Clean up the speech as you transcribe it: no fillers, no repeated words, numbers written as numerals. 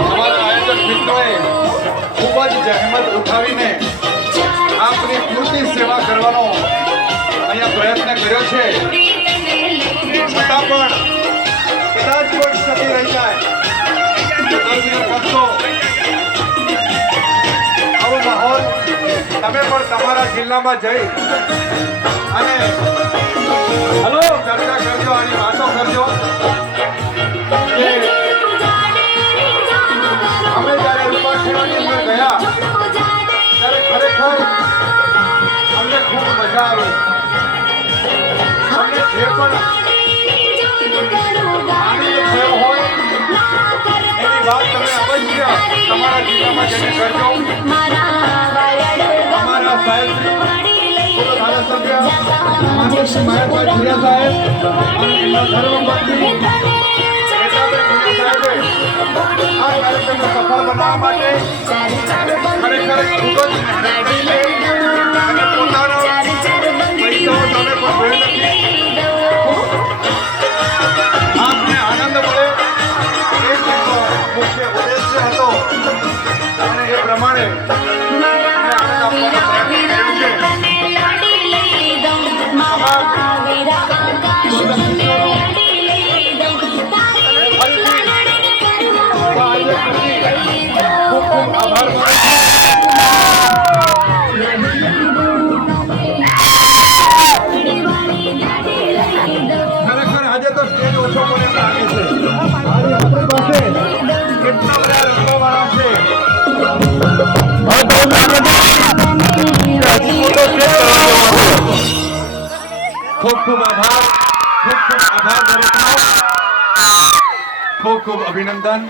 અમારા આયોજક મિત્રોએ ખૂબ જ જહેમત ઉઠાવીને આપની પૂરતી સેવા કરવાનો અહીંયા પ્રયત્ન કર્યો છે, છતાં પણ કદાચ કોઈ ક્ષતિ રહી જાય આવો માહોલ તમે પણ તમારા જિલ્લામાં જઈ અને ચર્ચા કરજો અને વાતો કરજો કે અમે જ્યારે રૂપાક્ષેત્રની અંદર ગયા ત્યારે ખરેખર અમને ખૂબ મજા આવી. અમને જે પણ આનંદ થયો હોય એની વાત તમે અવશ્ય તમારા જિલ્લામાં જઈને કરજો. અમારા સાહેબશ્રી પૂર્વ ધારાસભ્ય માનનીય મહેશભાઈ ભુરિયા સાહેબ અને એમના ધર્મપત્ની રેખાબેન ભુરિયા સાહેબે આ કાર્યક્રમને સફળ બનાવવા માટે ખરેખર ખૂબ જ મહેનત કરી છે અને પોતાનો પૈસાઓ તમે પણ ભેળ નથી. આપને આનંદ મળે એ જ મુખ્ય ઉદ્દેશ્ય હતો અને એ પ્રમાણે આભાર ખરેખર આજે તો સ્ટેજ ઓછો મને લાગે છે. આજે આપણી પાસે કેટલા બધા રંગોવાળા છે. ખૂબ ખૂબ આભાર, ખૂબ ખૂબ આભાર દરેકનો, ખૂબ ખૂબ અભિનંદન.